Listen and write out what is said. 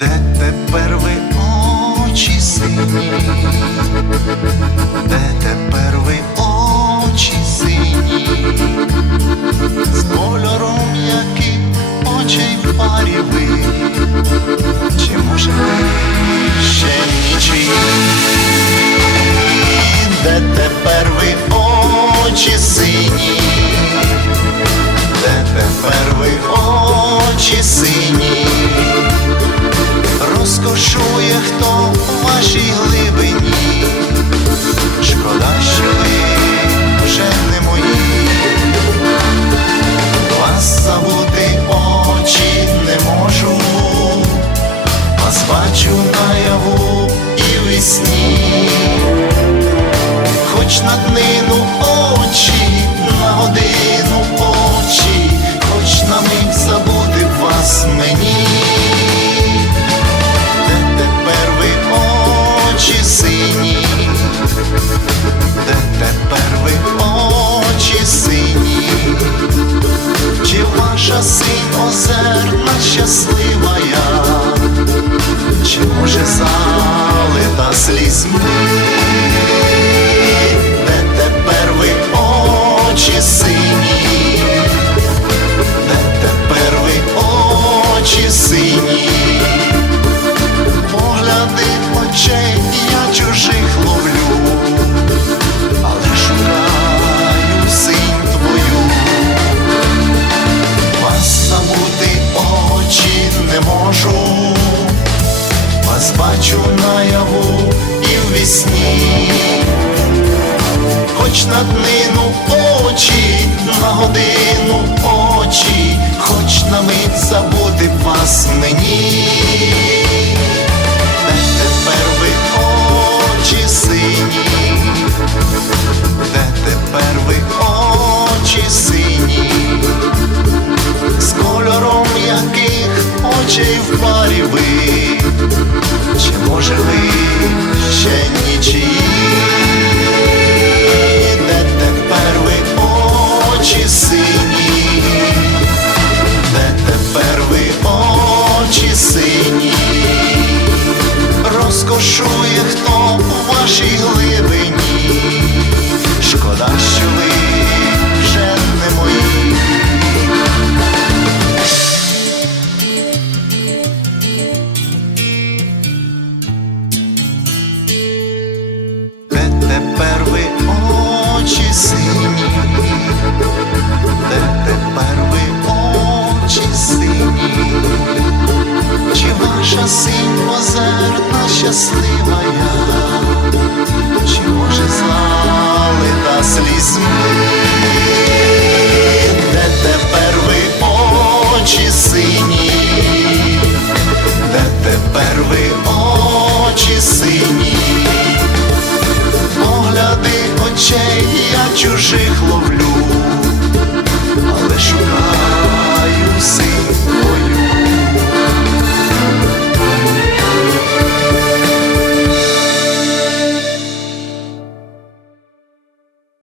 де тепер ви очі сині, де тепер ви очі сині, з кольором яким очей парі ви, чи може ви ще нічі? Де тепер ви очі сині, де тепер ви очі сині? хоч на днину очі, на годину очі, хоч на мить забути вас мені, де тепер ви очі сині, де тепер ви очі сині, чи ваша синь озерна щаслива чи може залита слізьми? сині, тепер ви очі сині, погляди очей я чужих ловлю, але шукаю синь твою, вас забути очі не можу, вас бачу наяву і в вісні. Хоч на днину очі на годину очі, хоч на мить забути вас мені, де тепер ви очі сині, де тепер ви очі сині, з кольором яких очей в парі ви, чи може ви ще нічиї? you.